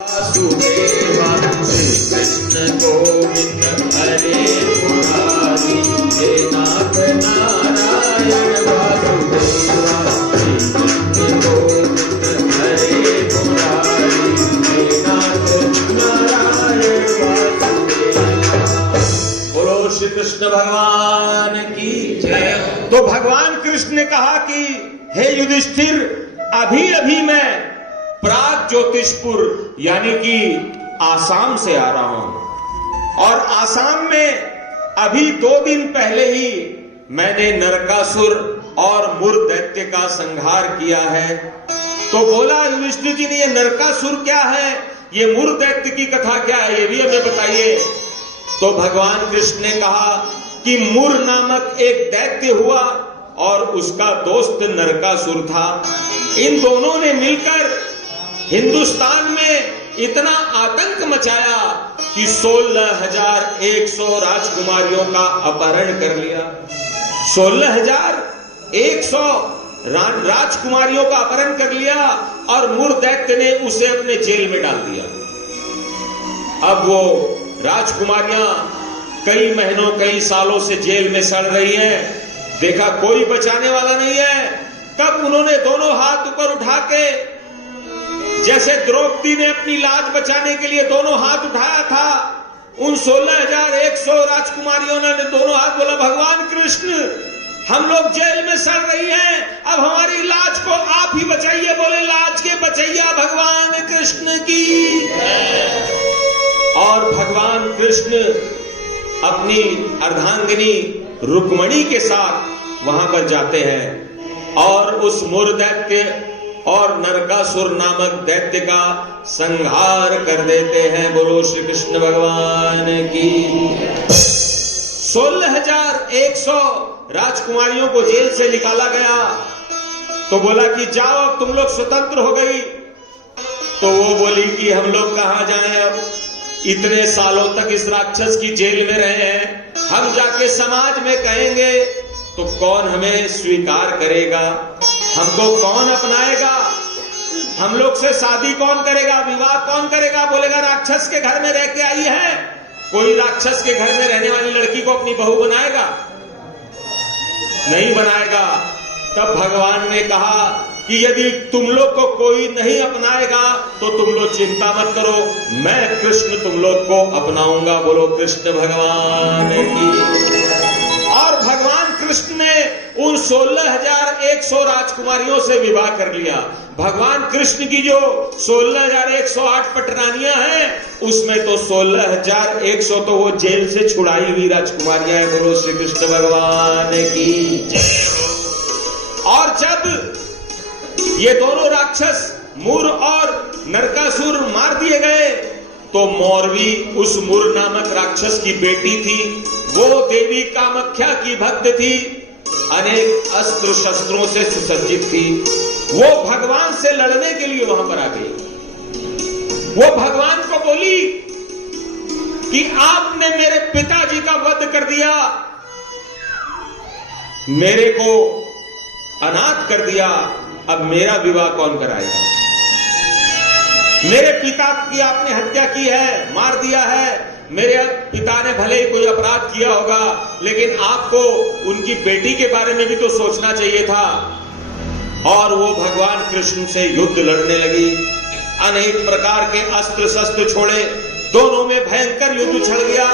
वासुदेवा श्री कृष्ण गोविंद हरे मुरारी हे नाथ नारायण वासुदेवा श्री कृष्ण गोविंद हरे मुरारी हे नाथ नारायण वासुदेवा। बोलो श्री कृष्ण भगवान की जय। तो भगवान कृष्ण ने कहा कि हे युधिष्ठिर, अभी अभी मैं प्राग ज्योतिषपुर यानी कि आसाम से आ रहा हूं, और आसाम में अभी 2 दिन पहले ही मैंने नरकासुर और मुर दैत्य का संहार किया है। तो बोला युधिष्ठिर जी ने, ये नरकासुर क्या है, ये मुर दैत्य की कथा क्या है, ये भी हमें बताइए। तो भगवान कृष्ण ने कहा कि मुर नामक एक दैत्य हुआ और उसका दोस्त नरकासुर था। इन दोनों ने मिलकर हिंदुस्तान में इतना आतंक मचाया कि 16,100 राजकुमारियों का अपहरण कर लिया। 16,100 राजकुमारियों का अपहरण कर लिया और मुर दैत्य ने उसे अपने जेल में डाल दिया। अब वो राजकुमारियां कई महीनों कई सालों से जेल में सड़ रही हैं, देखा कोई बचाने वाला नहीं है। तब उन्होंने दोनों हाथ ऊपर उठा के, जैसे द्रौपदी ने अपनी लाज बचाने के लिए दोनों हाथ उठाया था, उन 16,100 राजकुमारियों ने दोनों हाथ बोला, भगवान कृष्ण हम लोग जेल में सड़ रही हैं, अब हमारी लाज को आप ही बचाइए। बोले, लाज के बचैया भगवान कृष्ण की। और भगवान कृष्ण अपनी अर्धांगिनी रुक्मणी के साथ वहां पर जाते हैं और उस मुर दैत्य और नरकासुर नामक दैत्य का संहार कर देते हैं। बोलो श्री कृष्ण भगवान की। 16,100 राजकुमारियों को जेल से निकाला गया। तो बोला कि जाओ, अब तुम लोग स्वतंत्र हो गई। तो वो बोली कि हम लोग कहां जाएं, अब इतने सालों तक इस राक्षस की जेल में रहे हैं, हम जाके समाज में कहेंगे तो कौन हमें स्वीकार करेगा, हमको कौन अपनाएगा, हम लोग से शादी कौन करेगा, विवाह कौन करेगा। बोलेगा राक्षस के घर में रह के आई है, कोई राक्षस के घर में रहने वाली लड़की को अपनी बहू बनाएगा? नहीं बनाएगा। तब भगवान ने कहा कि यदि तुम लोग को कोई नहीं अपनाएगा तो तुम लोग चिंता मत करो, मैं कृष्ण तुम लोग को अपनाऊंगा। बोलो कृष्ण भगवान की। और भगवान कृष्ण ने उन 16,100 राजकुमारियों से विवाह कर लिया। भगवान कृष्ण की जो 16,108 पटरानियां हैं, उसमें तो 16,100 तो वो जेल से छुड़ाई हुई राजकुमारियां हैं। बोलो श्री कृष्ण भगवान की जय हो। और जब ये दोनों राक्षस मुर और नरकासुर मार दिए गए, तो मौरवी उस मुर नामक राक्षस की बेटी थी, वो देवी कामाख्या की भक्त थी, अनेक अस्त्र शस्त्रों से सुसज्जित थी। वो भगवान से लड़ने के लिए वहां पर आ गई। वो भगवान को बोली कि आपने मेरे पिताजी का वध कर दिया, मेरे को अनाथ कर दिया, अब मेरा विवाह कौन कराएगा? मेरे पिता की आपने हत्या की है, मार दिया है। मेरे पिता ने भले ही कोई अपराध किया होगा, लेकिन आपको उनकी बेटी के बारे में भी तो सोचना चाहिए था। और वो भगवान कृष्ण से युद्ध लड़ने लगी, अनेक प्रकार के अस्त्र शस्त्र छोड़े, दोनों में भयंकर युद्ध छिड़ गया।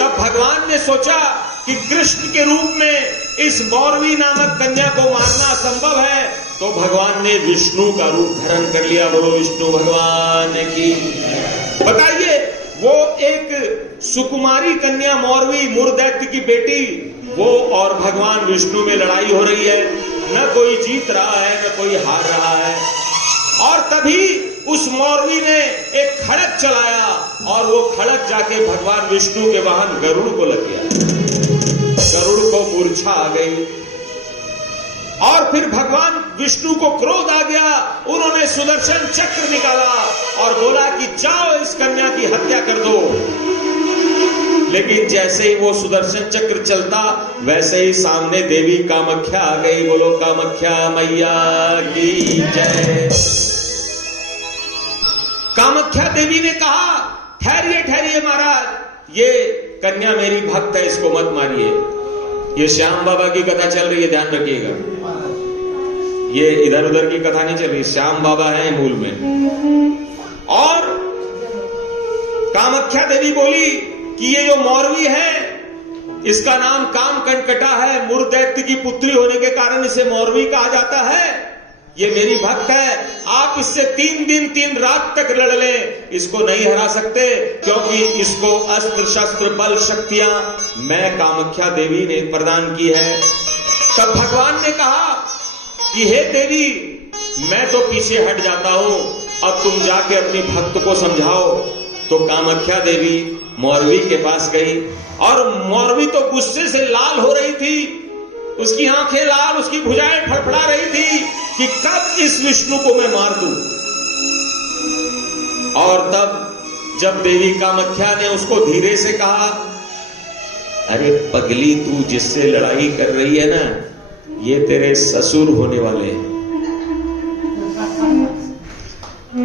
तब भगवान ने सोचा कि कृष्ण के रूप में इस मौरवी नामक कन्या को मारना असंभव है, तो भगवान ने विष्णु का रूप धारण कर लिया। बोलो विष्णु भगवान की। बताइए, वो एक सुकुमारी कन्या मौरवी मुर दैत्य की बेटी, वो और भगवान विष्णु में लड़ाई हो रही है, न कोई जीत रहा है न कोई हार रहा है। और तभी उस मौरवी ने एक खड़ग चलाया और वो खड़ग जाके भगवान विष्णु के वाहन गरुड़ को लग गया। गरुड़ को मूर्छा आ गई और फिर भगवान विष्णु को क्रोध आ गया। उन्होंने सुदर्शन चक्र निकाला और बोला कि जाओ इस कन्या की हत्या कर दो। लेकिन जैसे ही वो सुदर्शन चक्र चलता, वैसे ही सामने देवी कामाख्या आ गई। बोलो कामाख्या मैया की जय। कामाख्या देवी ने कहा, ठहरिए ठहरिए महाराज, ये कन्या मेरी भक्त है, इसको मत मारिए। ये श्याम बाबा की कथा चल रही है, ध्यान रखिएगा, ये इधर उधर की कथा नहीं चल रही, श्याम बाबा है मूल में। और कामाख्या देवी बोली कि ये जो मौरवी है, इसका नाम काम कंटकटा है, मुर दैत्य की पुत्री होने के कारण इसे मौरवी कहा जाता है। ये मेरी भक्त है, आप इससे 3 दिन 3 रात तक लड़ लें, इसको नहीं हरा सकते, क्योंकि इसको अस्त्र शस्त्र बल शक्तियां मैं कामाख्या देवी ने प्रदान की है। तब भगवान ने कहा कि हे देवी, मैं तो पीछे हट जाता हूं, अब तुम जाके अपनी भक्त को समझाओ। तो कामाख्या देवी मौरवी के पास गई, और मौरवी तो गुस्से से लाल हो रही थी, उसकी आंखें लाल, उसकी भुजाएं फड़फड़ा रही थी कि कब इस विष्णु को मैं मार दूं। और तब जब देवी कामाख्या ने उसको धीरे से कहा, अरे पगली, तू जिससे लड़ाई कर रही है ना, ये तेरे ससुर होने वाले हैं।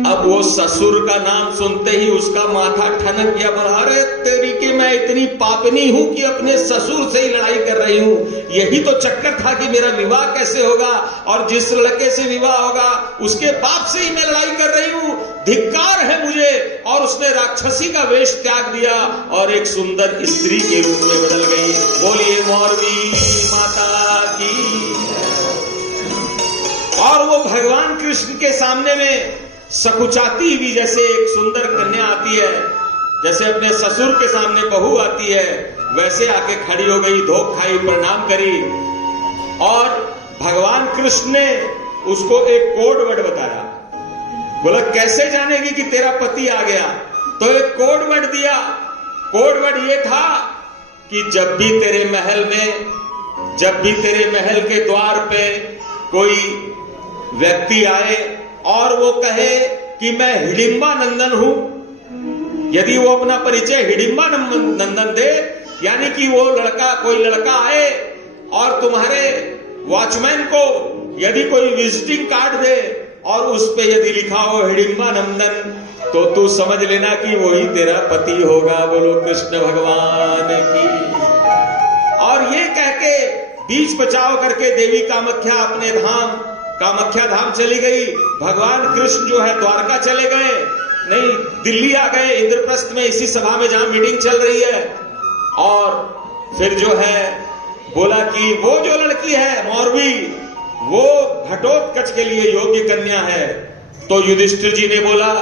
अब वो ससुर का नाम सुनते ही उसका माथा ठनक गया, बोला, अरे तेरी की मैं इतनी पापनी हूं कि अपने ससुर से ही लड़ाई कर रही हूं। यही तो चक्कर था कि मेरा विवाह कैसे होगा, और जिस लड़के से विवाह होगा उसके बाप से ही मैं लड़ाई कर रही हूं, धिक्कार है मुझे। और उसने राक्षसी का वेश त्याग दिया और एक सुंदर स्त्री के रूप में बदल गई। बोलिए मौरवी माता की। और वो भगवान कृष्ण के सामने में सकुचाती हुई, जैसे एक सुंदर कन्या आती है, जैसे अपने ससुर के सामने बहू आती है, वैसे आके खड़ी हो गई, धोख खाई, प्रणाम करी। और भगवान कृष्ण ने उसको एक कोड वर्ड बताया, बोला कैसे जानेगी कि तेरा पति आ गया। तो एक कोड वर्ड दिया। कोड वर्ड ये था कि जब भी तेरे महल में, जब भी तेरे महल के द्वार पे कोई व्यक्ति आए और वो कहे कि मैं हिडिंबा नंदन हूं, यदि वो अपना परिचय हिडिंबा नंदन दे, यानी कि वो लड़का, कोई लड़का आए और तुम्हारे वॉचमैन को यदि कोई विजिटिंग कार्ड दे और उस पे यदि लिखा हो हिडिंबा नंदन, तो तू समझ लेना कि वही तेरा पति होगा। बोलो कृष्ण भगवान की। और ये कह के बीच बचाव करके देवी कामाख्या अपने धाम कामाख्या धाम चली गई। भगवान कृष्ण जो है द्वारका चले गए, नहीं दिल्ली आ गए, इंद्रप्रस्थ में, इसी सभा में जहां मीटिंग चल रही है। और फिर जो है बोला कि वो जो लड़की है मौरवी, वो घटोत्कच के लिए योग्य कन्या है। तो युधिष्ठिर जी ने बोला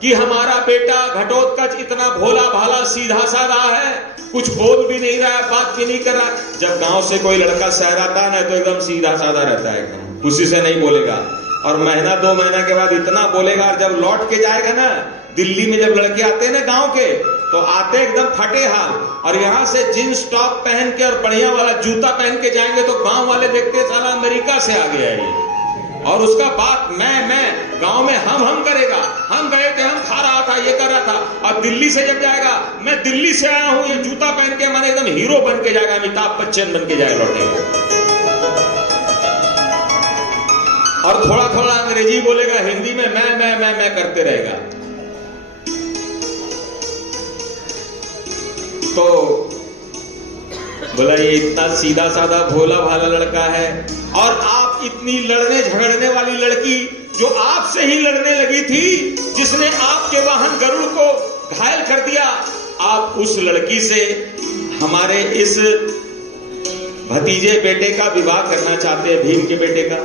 कि हमारा बेटा घटोत्कच इतना भोला भाला सीधा साधा है, कुछ बोल भी नहीं रहा है, बात भी नहीं कर रहा। जब गांव से कोई लड़का शहर आता है ना, तो एकदम सीधा साधा रहता है, एकदम किसी से नहीं बोलेगा। और महीना 2 महीना के बाद इतना बोलेगा, और जब लौट के जाएगा ना, दिल्ली में जब लड़के आते हैं ना गांव के, तो आते एकदम फटे हाल, और यहां से जींस टॉप पहन के और बढ़िया वाला जूता पहन के जाएंगे तो गांव वाले देखते साला अमेरिका से आ गया ये। और उसका बात मैं गांव में हम करेगा, हम गए थे, हम खा रहा था, ये कर रहा था। और दिल्ली से जब जाएगा, मैं दिल्ली से आया हूं, ये जूता पहन के मैंने एकदम हीरो बन के जाएगा, अमिताभ बच्चन बन के जाए लौटेगा। और थोड़ा थोड़ा अंग्रेजी बोलेगा, हिंदी में मैं करते रहेगा। तो बोला ये इतना सीधा साधा भोला भाला लड़का है, और आप इतनी लड़ने झगड़ने वाली लड़की जो आपसे ही लड़ने लगी थी, जिसने आपके वाहन गरुड़ को घायल कर दिया, आप उस लड़की से हमारे इस भतीजे बेटे का विवाह करना चाहते हैं, भीम के बेटे का।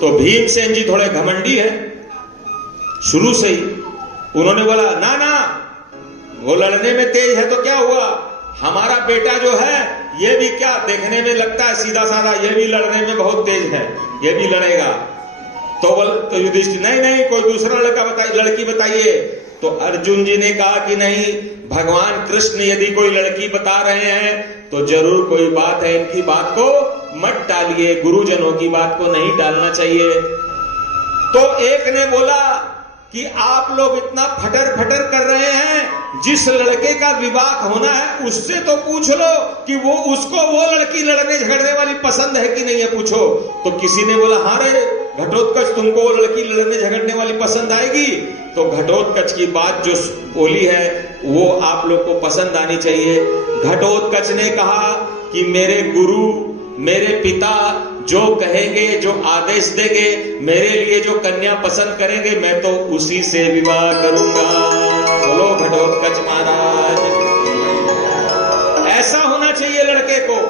तो भीमसेन जी थोड़े घमंडी है शुरू से ही। उन्होंने बोला ना ना, वो लड़ने में तेज है तो क्या हुआ, हमारा बेटा जो है ये भी क्या देखने में लगता है सीधा साधा, ये भी लड़ने में बहुत तेज है, ये भी लड़ेगा। तो युधिष्ठिर नहीं कोई दूसरा लड़की बताइए। तो अर्जुन जी ने कहा कि नहीं, भगवान कृष्ण यदि कोई लड़की बता रहे हैं तो जरूर कोई बात है, इनकी बात को मत डालिए, गुरुजनों की बात को नहीं डालना चाहिए। तो एक ने बोला कि आप लोग इतना फटर फटर कर रहे हैं, जिस लड़के का विवाह होना है उससे तो पूछ लो कि वो लड़की लड़ने झगड़ने वाली पसंद है कि नहीं है, पूछो। तो किसी ने बोला हाँ रे, घटोत्कच तुमको वो लड़की लड़ने झगड़ने वाली पसंद आएगी, तो घटोत्कच की बात जो बोली है वो आप लोग को पसंद आनी चाहिए। घटोत्कच ने कहा कि मेरे गुरु, मेरे पिता जो कहेंगे, जो आदेश देंगे, मेरे लिए जो कन्या पसंद करेंगे, मैं तो उसी से विवाह करूंगा। बोलो घटोत्कच महाराज। ऐसा होना चाहिए लड़के को,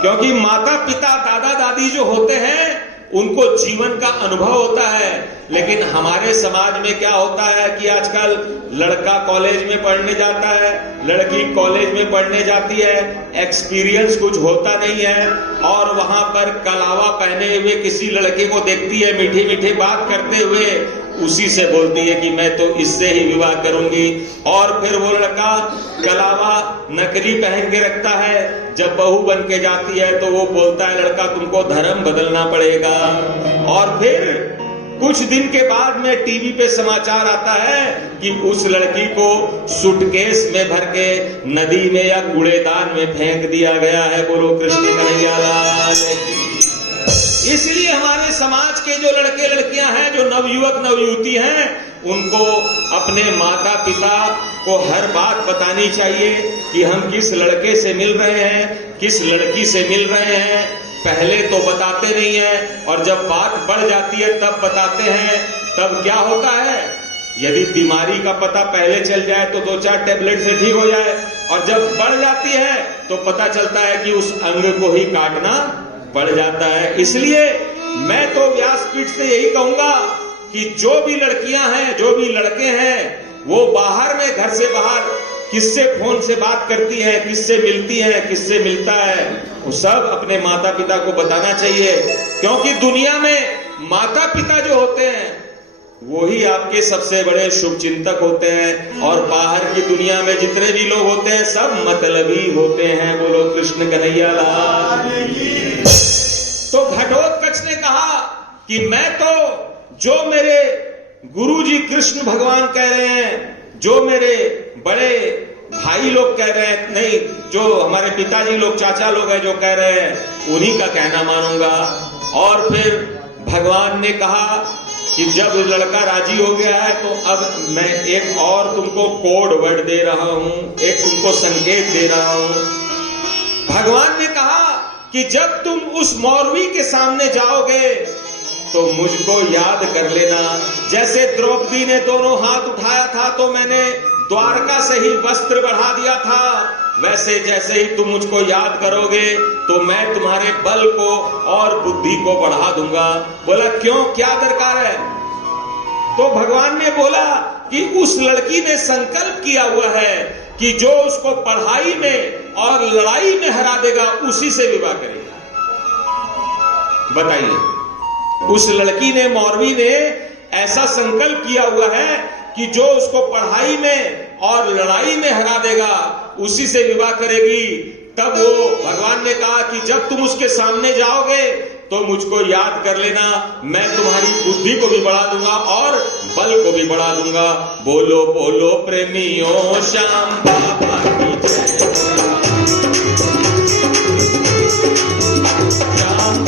क्योंकि माता पिता दादा दादी जो होते हैं उनको जीवन का अनुभव होता है। लेकिन हमारे समाज में क्या होता है कि आजकल लड़का कॉलेज में पढ़ने जाता है, लड़की कॉलेज में पढ़ने जाती है, एक्सपीरियंस कुछ होता नहीं है, और वहां पर कलावा पहने हुए किसी लड़के को देखती है, मीठी मीठी बात करते हुए, उसी से बोलती है कि मैं तो इससे ही विवाह करूंगी। और फिर वो लड़का कलावा नकली पहन के रखता है, जब बहू बन के जाती है तो वो बोलता है लड़का तुमको धर्म बदलना पड़ेगा। और फिर कुछ दिन के बाद में टीवी पे समाचार आता है कि उस लड़की को सूटकेस में भर के नदी में या कूड़ेदान में फेंक दिया गया है। बोलो कृष्ण कन्हैया लाल की। इसलिए हमारे समाज के जो लड़के लड़कियां हैं, जो नवयुवक नवयुवती हैं, उनको अपने माता पिता को हर बात बतानी चाहिए कि हम किस लड़के से मिल रहे हैं, किस लड़की से मिल रहे हैं। पहले तो बताते नहीं है, और जब बात बढ़ जाती है तब बताते हैं। तब क्या होता है, यदि बीमारी का पता पहले चल जाए तो 2-4 टेबलेट से ठीक हो जाए, और जब बढ़ जाती है तो पता चलता है कि उस अंग को ही काटना पड़ जाता है। इसलिए मैं तो व्यासपीठ से यही कहूंगा कि जो भी लड़कियां हैं, जो भी लड़के हैं, वो बाहर में, घर से बाहर किससे फोन से बात करती है, किससे मिलती है, किससे मिलता है, वो सब अपने माता पिता को बताना चाहिए। क्योंकि दुनिया में माता पिता जो होते हैं वो ही आपके सबसे बड़े शुभ चिंतक होते हैं, और बाहर की दुनिया में जितने भी लोग होते हैं सब मतलबी होते हैं। बोलो कृष्ण कन्हैया लाल। तो घटोत्कच ने कहा कि मैं तो, जो मेरे गुरुजी कृष्ण भगवान कह रहे हैं, जो मेरे बड़े भाई लोग कह रहे हैं, नहीं, जो हमारे पिताजी लोग, चाचा लोग हैं जो कह रहे हैं, उन्हीं का कहना मानूंगा। और फिर भगवान ने कहा कि जब लड़का राजी हो गया है तो अब मैं एक और तुमको कोड वर्ड दे रहा हूं, एक तुमको संकेत दे रहा हूं। भगवान ने कहा कि जब तुम उस मौरवी के सामने जाओगे तो मुझको याद कर लेना। जैसे द्रौपदी ने दोनों हाथ उठाया था तो मैंने द्वारका से ही वस्त्र बढ़ा दिया था, वैसे जैसे ही तुम मुझको याद करोगे तो मैं तुम्हारे बल को और बुद्धि को बढ़ा दूंगा। बोला क्यों, क्या दरकार है? तो भगवान ने बोला कि उस लड़की ने संकल्प किया हुआ है कि जो उसको पढ़ाई में और लड़ाई में हरा देगा उसी से विवाह करेगा। बताइए, उस लड़की ने, मौरवी ने ऐसा संकल्प किया हुआ है कि जो उसको पढ़ाई में और लड़ाई में हरा देगा उसी से विवाह करेगी। तब वो भगवान ने कहा कि जब तुम उसके सामने जाओगे तो मुझको याद कर लेना, मैं तुम्हारी बुद्धि को भी बढ़ा दूंगा और बल को भी बढ़ा दूंगा। बोलो बोलो प्रेमियों श्याम बाबा की जय। श्याम